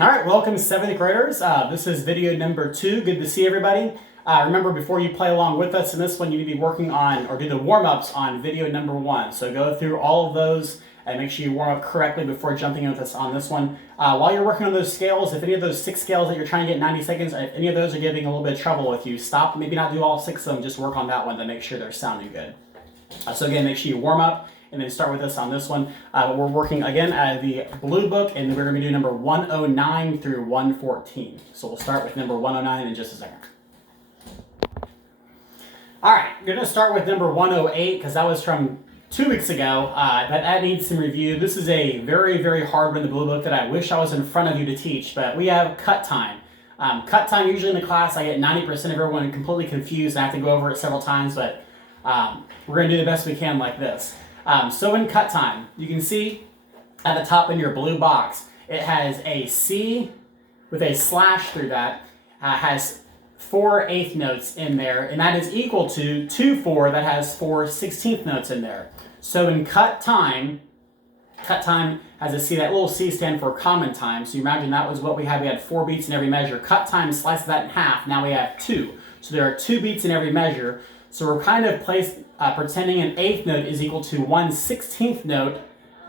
All right, welcome 7th graders. This is video number 2. Good to see everybody. Remember, before you play along with us in this one, you need to be working on or do the warm-ups on video number 1. So go through all of those and make sure you warm up correctly before jumping in with us on this one. While you're working on those scales, if any of those 6 scales that you're trying to get in 90 seconds, if any of those are giving a little bit of trouble with you, stop, maybe not do all 6 of them, just work on that one to make sure they're sounding good. So again, make sure you warm up and then start with us on this one. We're working again out of the blue book, and we're going to do number 109 through 114. So we'll start with number 109 in just a second. All right, we're going to start with number 108 because that was from 2 weeks ago, but that needs some review. This is a very, very hard one in the blue book that I wish I was in front of you to teach, but we have cut time. Cut time, usually in the class, I get 90% of everyone completely confused, and I have to go over it several times, but we're going to do the best we can like this. So in cut time, you can see at the top in your blue box, it has a C with a slash through that, has 4 eighth notes in there, and that is equal to 2/4 that has 4 16th notes in there. So in cut time has a C, that little C stand for common time. So you imagine that was what we had. We had 4 beats in every measure. Cut time slices that in half. Now we have 2. So there are 2 beats in every measure. So we're kind of pretending an eighth note is equal to 1 16th note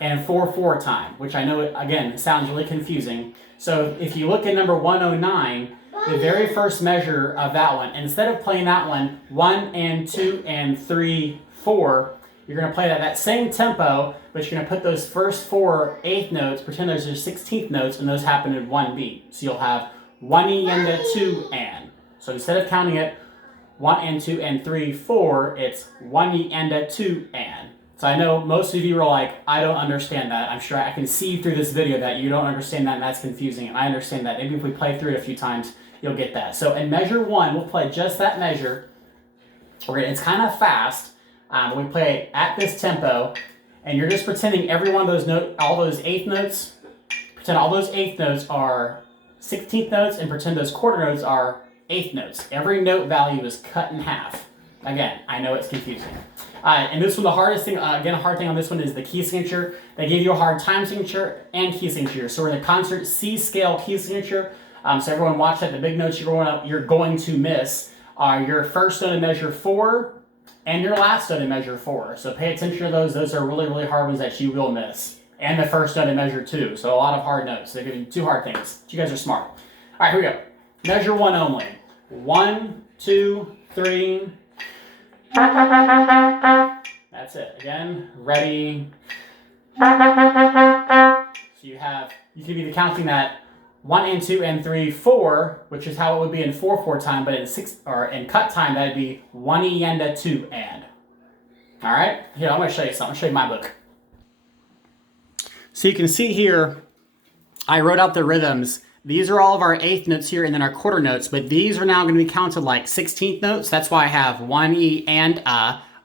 and 4/4 time, which I know, again, sounds really confusing. So if you look at number 109, the very first measure of that one, instead of playing that one, 1 and 2 and 3, 4, you're going to play that same tempo, but you're going to put those first 4 eighth notes, pretend those are 16th notes, and those happen in 1 beat. So you'll have 1 and a 2 and. So instead of counting it 1 and 2 and 3, 4, it's 1 and a 2 and. So I know most of you are like, I don't understand that. I'm sure I can see through this video that you don't understand that and that's confusing. And I understand that. Maybe if we play through it a few times, you'll get that. So in measure 1, we'll play just that measure. It's kind of fast. We play at this tempo, and you're just pretending every one of those notes, all those eighth notes, pretend all those eighth notes are 16th notes, and pretend those quarter notes are eighth notes. Every note value is cut in half. Again, I know it's confusing. And this one, the hardest thing, again, a hard thing on this one is the key signature. They gave you a hard time signature and key signature. So we're in the concert C scale key signature. So everyone watch that. The big notes you're going to miss are your first note in measure 4 and your last note in measure 4. So pay attention to those. Those are really, really hard ones that you will miss. And the first note in measure 2. So a lot of hard notes. They give you 2 hard things. You guys are smart. All right, here we go. Measure 1 only. 1, 2, 3. That's it. Again, ready. So you can be counting that 1 and 2 and 3, 4, which is how it would be in 4/4 time, but in cut time that'd be 1 and a 2 and. All right. Here, I'm going to show you something. I'm going to show you my book. So you can see here, I wrote out the rhythms. These are all of our eighth notes here and then our quarter notes, but these are now going to be counted like 16th notes. That's why I have 1 E and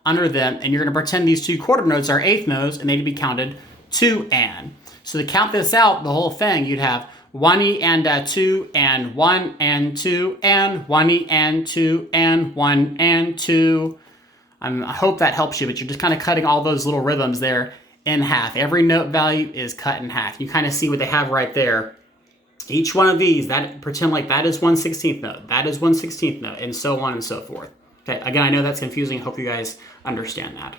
under them, and you're going to pretend these 2 quarter notes are eighth notes, and they'd be counted 2 and. So to count this out, the whole thing, you'd have 1 E and 2 and 1 and 2 and 1 E and 2 and 1 and 2. I hope that helps you, but you're just kind of cutting all those little rhythms there in half. Every note value is cut in half. You kind of see what they have right there. Each one of these, pretend like that is 1 16th note, that is 1 16th note, and so on and so forth. Okay, again, I know that's confusing. Hope you guys understand that.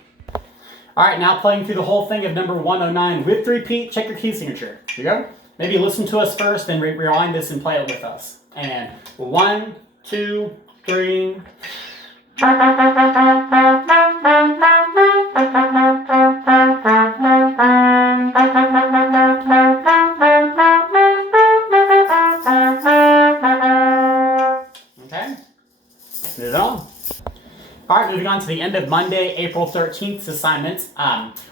All right, now playing through the whole thing of number 109 with repeat. Check your key signature. Here you go. Maybe listen to us first, then rewind this and play it with us. And 1, 2, 3. Move on. All right, moving on to the end of Monday, April 13th assignment.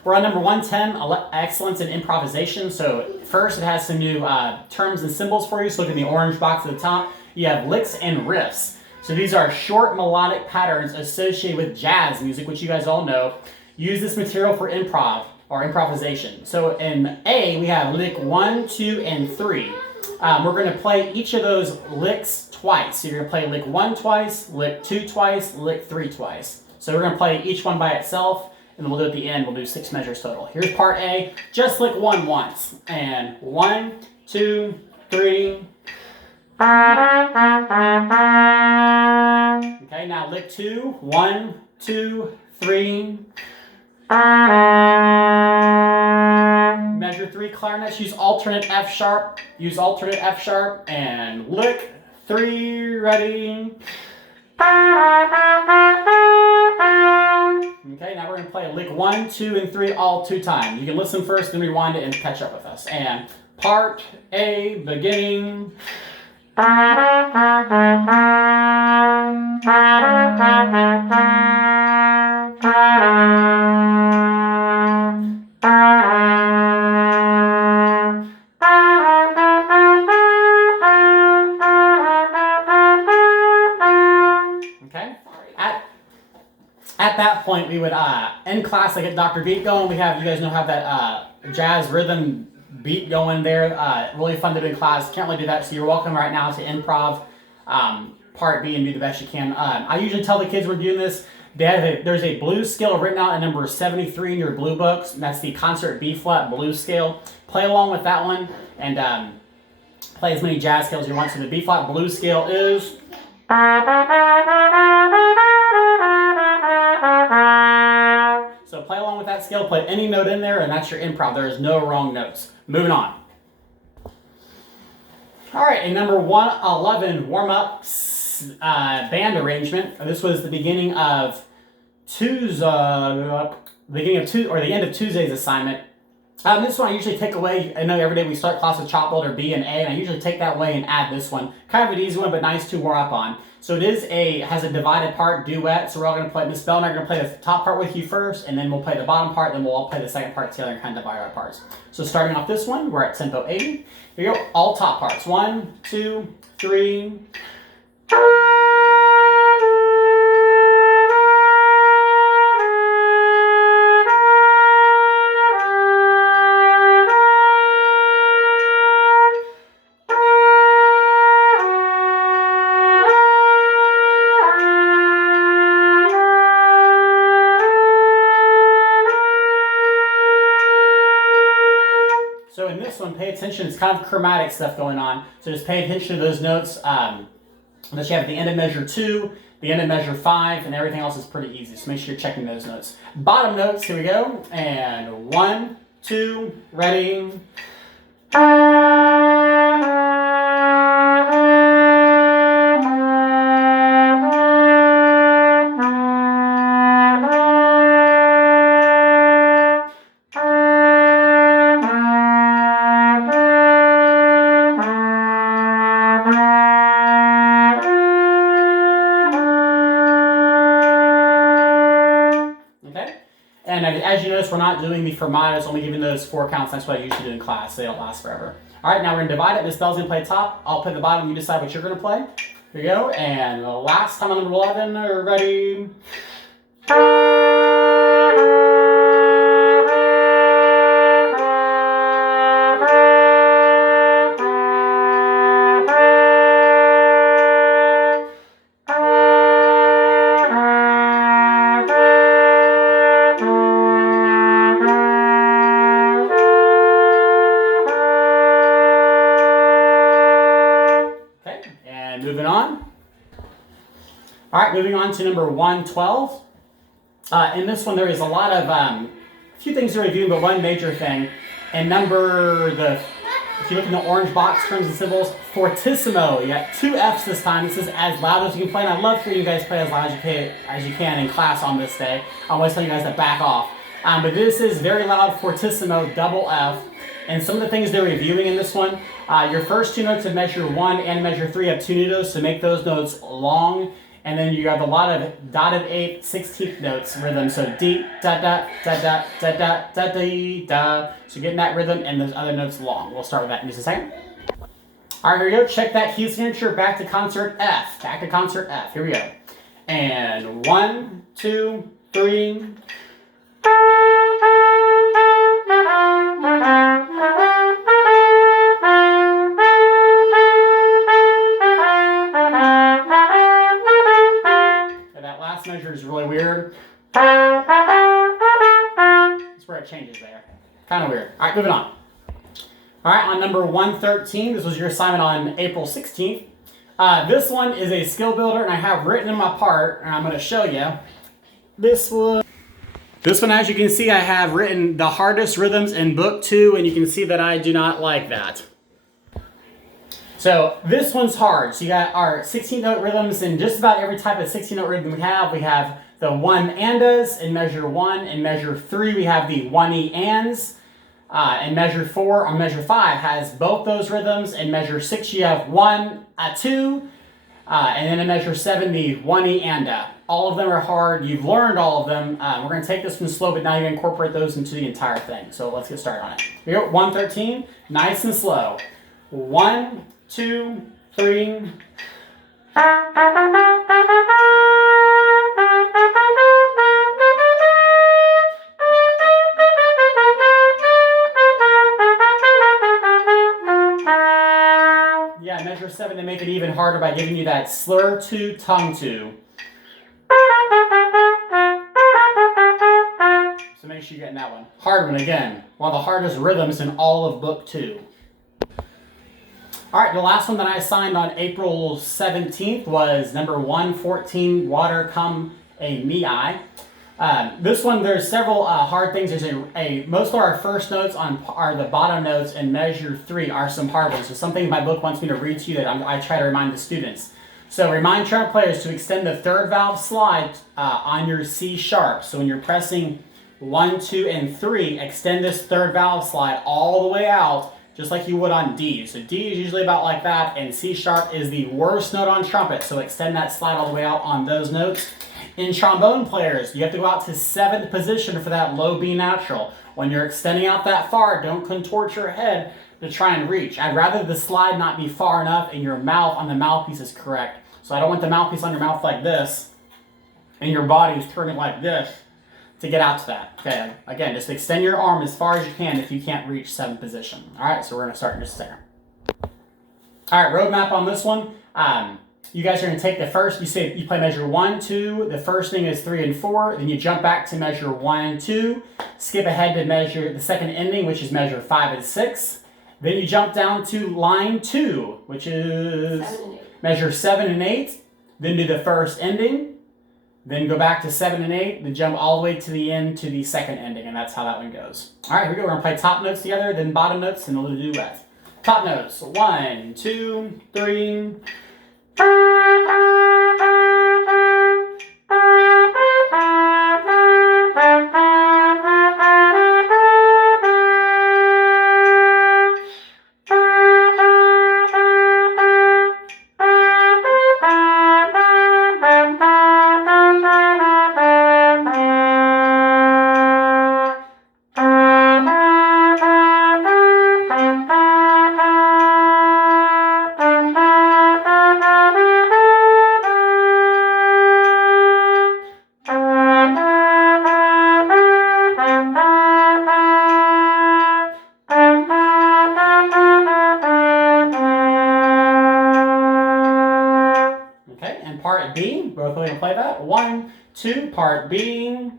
We're on number 110, Excellence in Improvisation. So first, it has some new terms and symbols for you. So look in the orange box at the top. You have licks and riffs. So these are short melodic patterns associated with jazz music, which you guys all know. Use this material for improv or improvisation. So in A, we have lick 1, 2, and 3. We're going to play each of those licks twice. So you're going to play lick 1 twice, lick 2 twice, lick 3 twice. So we're going to play each one by itself, and then we'll do at the end, we'll do 6 measures total. Here's part A. Just lick 1 once. And 1, 2, 3. Okay, now lick 2. 1, 2, 3. Measure 3 clarinets. Use alternate F sharp. Use alternate F sharp and lick 3. Ready. Okay, now we're going to play lick 1, 2, and 3 all 2 times. You can listen first, then rewind it and catch up with us. And part A, beginning. Okay, at that point, we would end class, like get Dr. Beat going. We have, you guys know, have that jazz rhythm beat going there. Really fun to do in class. Can't really do that, so you're welcome right now to improv part B and do the best you can. I usually tell the kids we're doing this. There's a blues scale written out at number 73 in your blue books. And that's the concert B flat blues scale. Play along with that one and play as many jazz scales you want. So the B flat blues scale is. So play along with that scale, play any note in there, and that's your improv. There is no wrong notes. Moving on. All right, in number 111, warm-up band arrangement. This was the beginning of the end of Tuesday's assignment. This one I usually take away. I know every day we start class with chalkboard or B and A, and I usually take that away and add this one. Kind of an easy one, but nice to warm up on. So it has a divided part duet. So we're all going to play. Miss Bell and I are going to play the top part with you first, and then we'll play the bottom part. Then we'll all play the second part together and kind of divide our parts. So starting off this one, we're at tempo 80. Here we go. All top parts. 1, 2, 3. So in this one, pay attention. It's kind of chromatic stuff going on. So just pay attention to those notes that you have at the end of measure 2, the end of measure 5, and everything else is pretty easy. So make sure you're checking those notes. Bottom notes, here we go. And 1, 2, ready. And as you notice, we're not doing the fermatas, only giving those 4 counts. That's what I usually do in class, so they don't last forever. All right, now we're going to divide it. Miss Bell's going to play top. I'll play the bottom. You decide what you're going to play. Here we go. And the last time on number 11, ready. Moving on. All right, moving on to number 112. In this one, there is a lot of, a few things to review, but one major thing. And if you look in the orange box, terms and symbols, fortissimo. You got 2 Fs this time. This is as loud as you can play, and I'd love for you guys to play as loud as you can in class on this day. I'm always telling you guys to back off. But this is very loud fortissimo, double F. And some of the things they're reviewing in this one, your first 2 notes of measure 1 and measure 3 have 2 notes, so make those notes long. And then you have a lot of dotted 8th, 16th notes rhythm. So D, da, da, da, da, da, da, da, da, da. So getting that rhythm and those other notes long. We'll start with that in just a second. All right, here we go. Check that key signature. Back to concert F. Back to concert F. Here we go. And 1, 2, 3. Measure is really weird. That's where it changes there. Kind of weird. All right, moving on. All right, on number 113, this was your assignment on April 16th. This one is a skill builder, and I have written in my part, and I'm going to show you. This one, as you can see, I have written the hardest rhythms in book 2, and you can see that I do not like that. So this one's hard. So you got our 16-note rhythms, and just about every type of 16-note rhythm we have. We have the 1-andas in measure 1. In measure 3, we have the 1-e ands. And measure 4 or measure 5 has both those rhythms. In measure 6, you have 1, 2, and then in measure 7, the 1-e anda. All of them are hard. You've learned all of them. We're going to take this one slow, but now you incorporate those into the entire thing. So let's get started on it. Here we go. 113, nice and slow. 1, 2, 3. Yeah, measure 7, they make it even harder by giving you that slur to tongue to. So make sure you're getting that one. Hard one again. One of the hardest rhythms in all of book 2. All right, the last one that I assigned on April 17th was number 114, Water Come a Me-I. This one, there's several hard things. There's most of our first notes are the bottom notes, and measure 3 are some hard ones. So something my book wants me to read to you that I try to remind the students. So remind trumpet players to extend the third valve slide on your C sharp. So when you're pressing 1, 2, and 3, extend this third valve slide all the way out, just like you would on D. So D is usually about like that, and C sharp is the worst note on trumpet. So extend that slide all the way out on those notes. In trombone players, you have to go out to 7th position for that low B natural. When you're extending out that far, don't contort your head to try and reach. I'd rather the slide not be far enough and your mouth on the mouthpiece is correct. So I don't want the mouthpiece on your mouth like this and your body is turning like this to get out to that. Okay, again, just extend your arm as far as you can if you can't reach 7th position. All right, so we're gonna start in just a second. All right, roadmap on this one. You guys are going to take the first, you play measure 1, 2, the first thing is 3 and 4, then you jump back to measure 1 and 2, skip ahead to measure the second ending, which is measure 5 and 6, then you jump down to line 2, which is measure 7 and 8, then do the first ending, then go back to 7 and 8, then jump all the way to the end to the second ending, and that's how that one goes. All right, here we go. We're going to play top notes together, then bottom notes, and we'll do duet. Top notes, 1, 2, 3. Part B, we're going to play that. 1, 2, part B.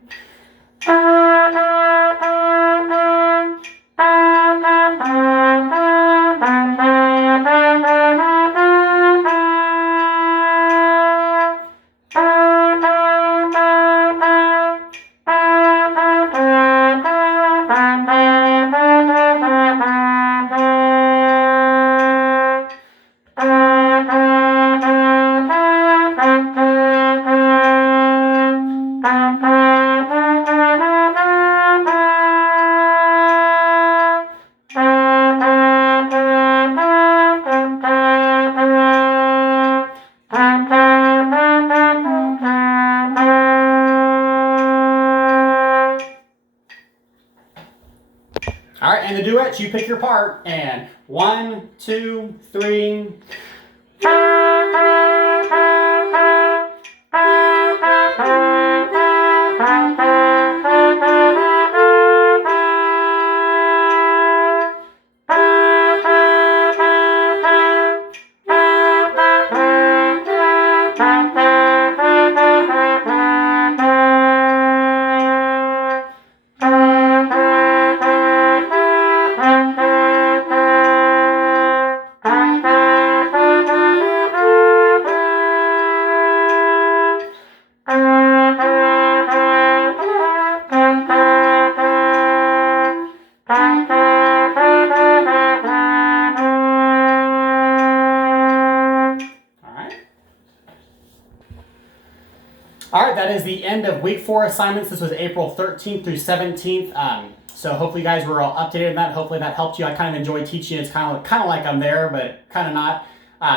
All right, and the duets, you pick your part, and 1, 2, 3. All right, that is the end of week 4 assignments. This was April 13th through 17th. So hopefully you guys were all updated on that. Hopefully that helped you. I kind of enjoy teaching. It's kind of like I'm there, but kind of not.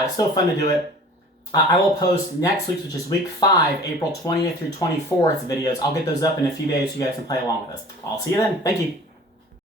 It's still fun to do it. I will post next week's, which is week 5, April 20th through 24th videos. I'll get those up in a few days so you guys can play along with us. I'll see you then. Thank you.